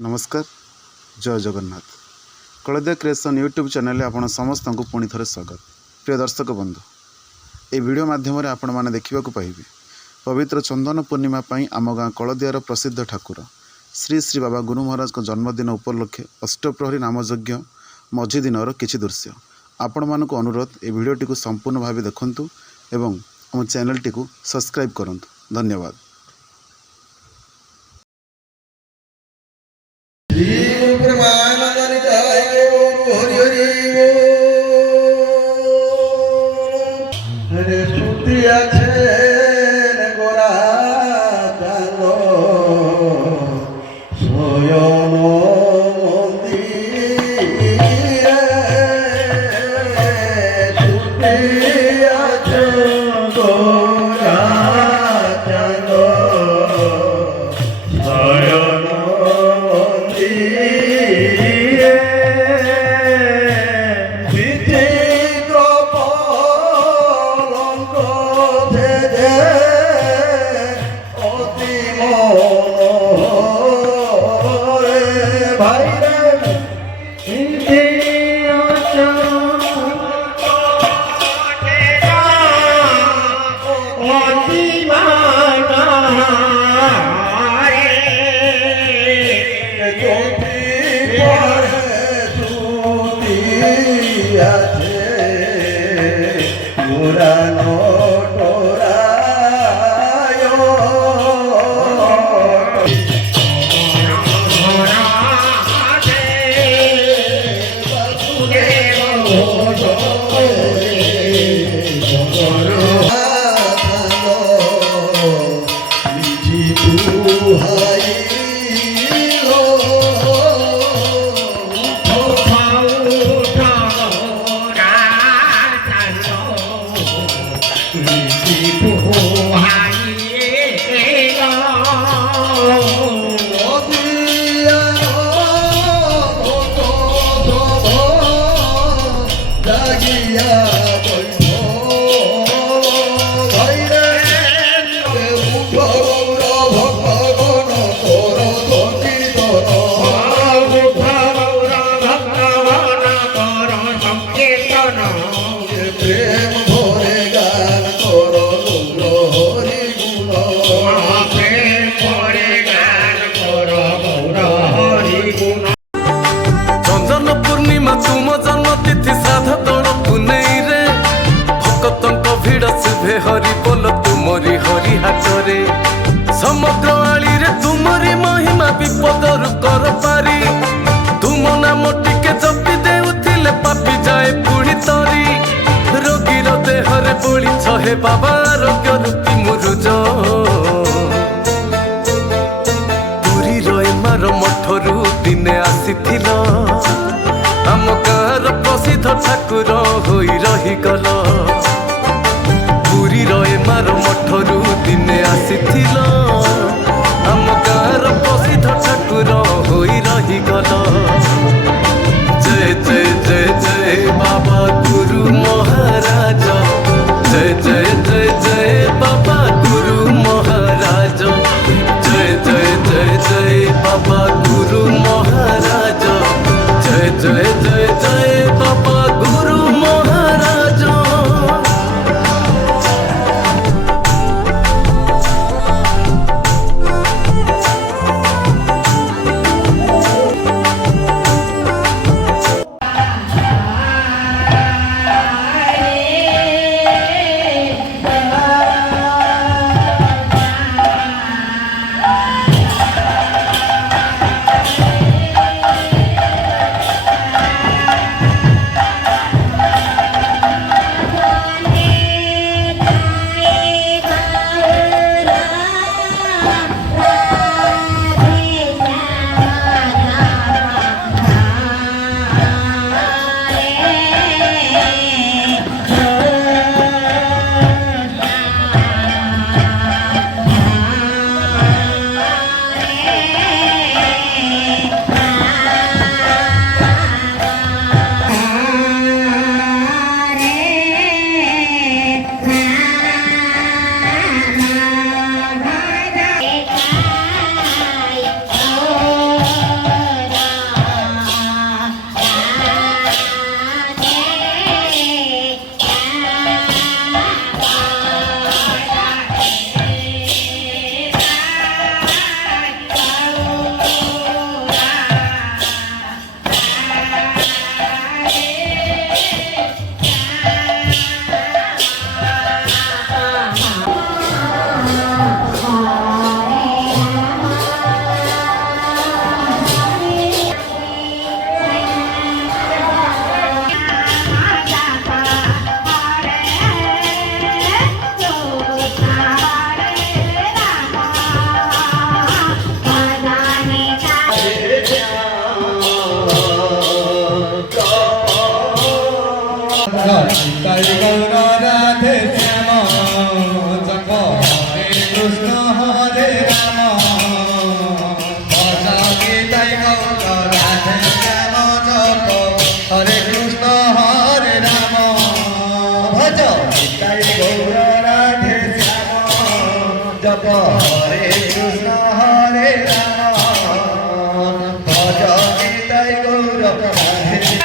नमस्कार जय Jagannath कलदिया creation YouTube channel आपण समस्त को पुणी थे स्वागत। प्रिय दर्शक बंधु ये वीडियो माध्यम आपण मैंने देखा पाइबे पवित्र चंदन पूर्णिमा आम गाँ कलदियार प्रसिद्ध ठाकुर श्री श्री बाबा गुरु महाराज को जन्मदिन उपलक्षे अष्टप्रहरी नामयज्ञ मझी दिन किसी दृश्य आपण मानक अनुरोध ये वीडियोटी को संपूर्ण भाव देखु एवं आम चैनल टी सब्सक्राइब करूँ। धन्यवाद। हरि बोल तुमरी हरि हाटरे समुद्र आली रे तुमरी महिमा विपदर कर पारी तुम नाम टिके जपि देउथिले पापी जाए पुणी तरी रोगीर देहरे बोली छहे बाबा आरोग्य रूपी मुरुज पुरी रमार मठरू दिने आसीथिल आम गाँर प्रसिद्ध ठाकुर होई रहीगल पुरी रमार मठरू दिने आसीथिल आम गाँर प्रसिद्ध ठाकुर होई रहीगल। जय जय जय जय बाबा गुरु महाराज जय जय जय जय बाबा गुरु महाराज जय जय जय जय बाबा गुरु महाराज जय जय जय जय बाबा गुरु महाराज। নিতাই গৌর রাধে শ্যাম জপ হরে কৃষ্ণ হরে রাম ভজ নিতাই গৌর রাধে শ্যাম জপ হরে কৃষ্ণ হরে রাম ভজ নিতাই গৌর রাধে শ্যাম জপ হরে কৃষ্ণ হরে রাম ভজ নিতাই গৌর রাধে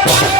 রাধে